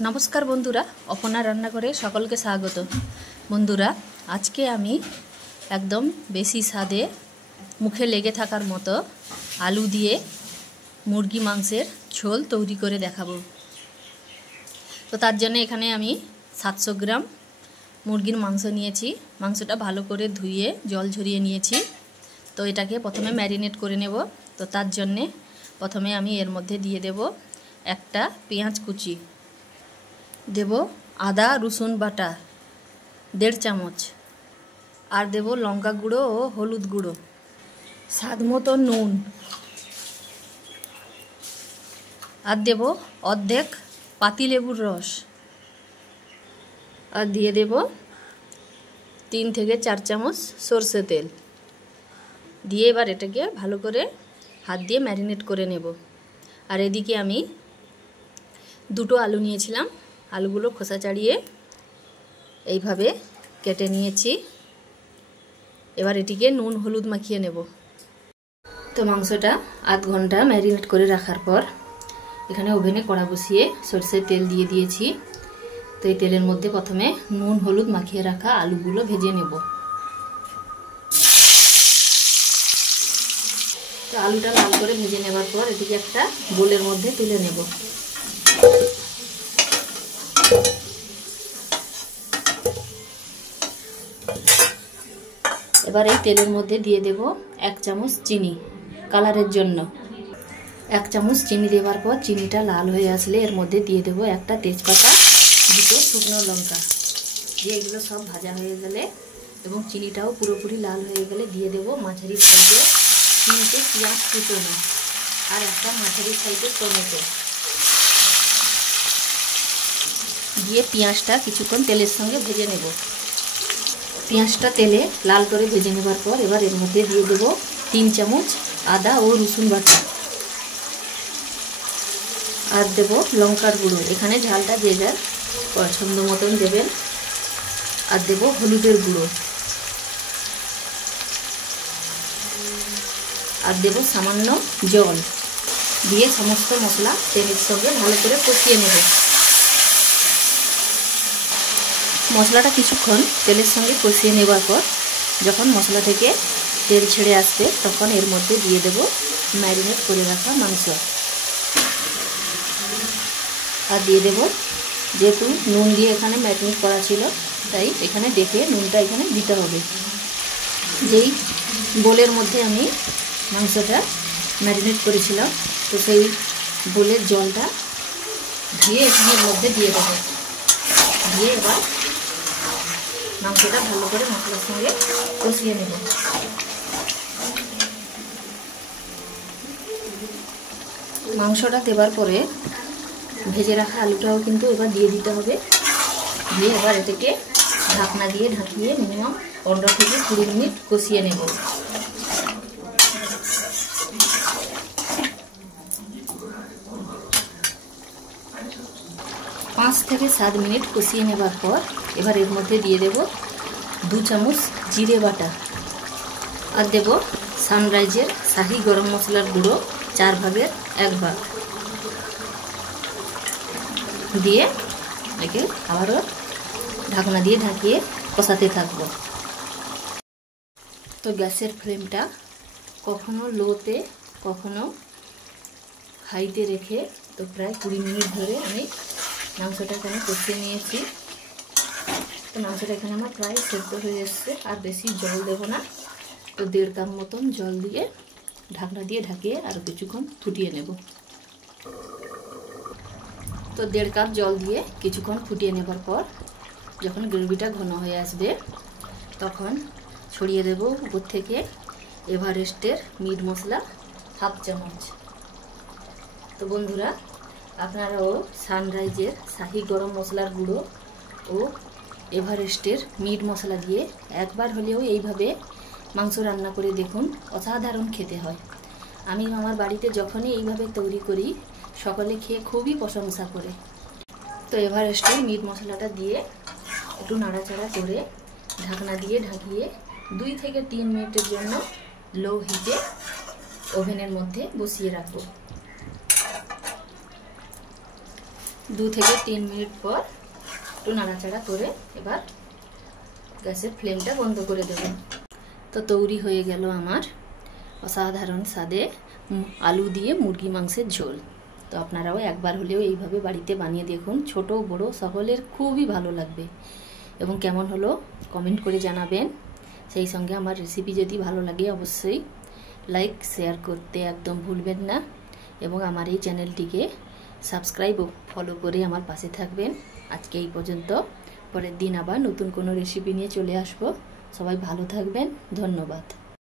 नमस्कार बंधुरा अपना रान्नाघरे सकलके स्वागत। बंधुरा आज के आमी एकदम बेशी स्वादे मुखे लेगे थाकार मतो आलू दिए मुरगी मांसेर झोल तैरी करे देखाबो। तो तार जन्य एखाने आमी 700 ग्राम मुरगिर मांस नियेछि। मांसटा भालो करे धुइए जल झरिए नियेछि। तो एटाके प्रथमे मैरिनेट करे नेब। तो तार जन्य प्रथमे आमी एर मध्य दिए देब एकटा पेंयाज कुचि, देव आदा रसुन बाटा 1.5 चामच और देव लंका गुड़ो और हलुद गुड़ो, स्वाद मतो नून और देव अर्धेक पातिलेबुर रस और दिए देव 3 থেকে 4 चामच सर्षे तेल दिए एबार एटाके भालो करे हाथ दिए मैरिनेट करे नेब। और एदिके आमी दुटो आलू नियेछिलाम। आलूगुलो खोसा छाड़िए এইভাবে কেটে নিয়েছি। এবার এটিকে নুন হলুদ মাখিয়ে নেব। তো মাংসটা আধ ঘন্টা ম্যারিনেট করে রাখার পর এখানে ওভেনে কড়া বসিয়ে সরষের তেল দিয়ে দিয়েছি। তো এই তেলের মধ্যে প্রথমে নুন হলুদ মাখিয়ে রাখা আলুগুলো ভেজে নেব। তো আলুটা লাল করে ভেজে নেবার পর এটিকে একটা বোলের মধ্যে তুলে নেব। এবার এই তেলের মধ্যে দিয়ে দেব 1 চামচ চিনি কালারের জন্য। 1 চামচ চিনি দেওয়ার পর চিনিটা লাল হয়ে আসলে এর মধ্যে দিয়ে দেব একটা তেজপাতা, দুটো শুকনো লঙ্কা দিয়ে এগুলো সব ভাজা হয়ে গেলে এবং চিনিটাও পুরোপুরি লাল হয়ে গেলে দিয়ে দেব মাঝারি সাইজের 3টে পেঁয়াজ কুচনো আর একটা মাঝারি সাইজের টমেটো দিয়ে পেঁয়াজটা কিছুক্ষণ তেলের সঙ্গে ভেজে নেব। পেঁয়াজটা তেলে লাল করে ভেজে নেবার পর এবার এর মধ্যে দিয়ে দেব 3 চামচ আদা ও রসুন বাটা আর দেব লঙ্কার গুঁড়ো। এখানে ঝালটা যে যার পছন্দ মতন দেবেন। আর দেব হলুদের গুঁড়ো আর দেব সামান্য জল দিয়ে সমস্ত মশলা তেলের সঙ্গে ভালো করে কষিয়ে নেব। মশলাটা কিছুক্ষণ তেলের সঙ্গে কষিয়ে নেবার পর যখন মশলা থেকে তেল ছেড়ে আসবে তখন এর মধ্যে দিয়ে দেব ম্যারিনেট করে রাখা মাংস আর দিয়ে দেব, যেহেতু নুন দিয়ে এখানে ম্যারিনেট করা ছিল তাই এখানে দেখে নুনটা এখানে দিতে হবে। যেই বোলের মধ্যে আমি মাংসটা ম্যারিনেট করেছিলাম তো সেই বোলের জলটা দিয়ে এখানের মধ্যে দিয়ে দেবো। দিয়ে এবার মাংসটা ভালো করে মশলার সঙ্গে কষিয়ে নেব। মাংসটা দেবার পরে ভেজে রাখা আলুটাও কিন্তু এবার দিয়ে দিতে হবে। দিয়ে এবার এটাকে ঢাকনা দিয়ে ঢাকিয়ে মিনিমাম 15 থেকে 20 মিনিট কষিয়ে নেব। পাঁচ থেকে 7 মিনিট কষিয়ে নেবার পর এবার এর মধ্যে দিয়ে দেব 2 চামচ জিরে বাটা আর দেব সানরাইজের শাহি গরম মশলার গুঁড়ো 4 ভাগের 1 ভাগ দিয়ে একে আবারও ঢাকনা দিয়ে ঢাকিয়ে কষাতে থাকবো। তো গ্যাসের ফ্লেমটা কখনো লোতে কখনো হাইতে রেখে তো প্রায় 20 মিনিট ধরে আমি মাংসটা এখানে কষিয়ে নিয়েছি। তো মাংসটা এখানে আমার প্রায় সেদ্ধ হয়ে এসছে। আর বেশি জল দেবো না। তো 1.5 কাপ মতন জল দিয়ে ঢাকনা দিয়ে ঢাকিয়ে আরও কিছুক্ষণ ফুটিয়ে নেব। তো 1.5 কাপ জল দিয়ে কিছুক্ষণ ফুটিয়ে নেবার পর যখন গ্রেভিটা ঘন হয়ে আসবে তখন ছড়িয়ে দেব উপর থেকে এভারেস্টের মিট মশলা 1/2 চামচ। তো বন্ধুরা আপনারাও সানরাইজের শাহি গরম মশলার গুঁড়ো ও এভারেস্টের মিট মশলা দিয়ে একবার হলেও এইভাবে মাংস রান্না করে দেখুন, অসাধারণ খেতে হয়। আমি আমার বাড়িতে যখনই এইভাবে তৈরি করি সকলে খেয়ে খুবই প্রশংসা করে। তো এভারেস্টের মিট মশলাটা দিয়ে একটু নাড়াচাড়া করে ঢাকনা দিয়ে ঢাকিয়ে 2 থেকে 3 মিনিটের জন্য লো হিটে ওভেনের মধ্যে বসিয়ে রাখবো। 2 থেকে 3 মিনিট পর একটু নাড়াচাড়া করে এবার গ্যাসের ফ্লেমটা বন্ধ করে দেব। তো তৈরি হয়ে গেল আমার অসাধারণ স্বাদে আলু দিয়ে মুরগি মাংসের ঝোল। তো আপনারাও একবার হলেও এইভাবে বাড়িতে বানিয়ে দেখুন, ছোট বড় সকলের খুবই ভালো লাগবে। এবং কেমন হলো কমেন্ট করে জানাবেন। সেই সঙ্গে আমার রেসিপি যদি ভালো লাগে অবশ্যই লাইক শেয়ার করতে একদম ভুলবেন না, এবং আমার এই চ্যানেলটিকে সাবস্ক্রাইব ও ফলো করে আমার পাশে থাকবেন। আজকে এই পর্যন্ত, পরের দিন আবার নতুন কোনো রেসিপি নিয়ে চলে আসব। সবাই ভালো থাকবেন, ধন্যবাদ।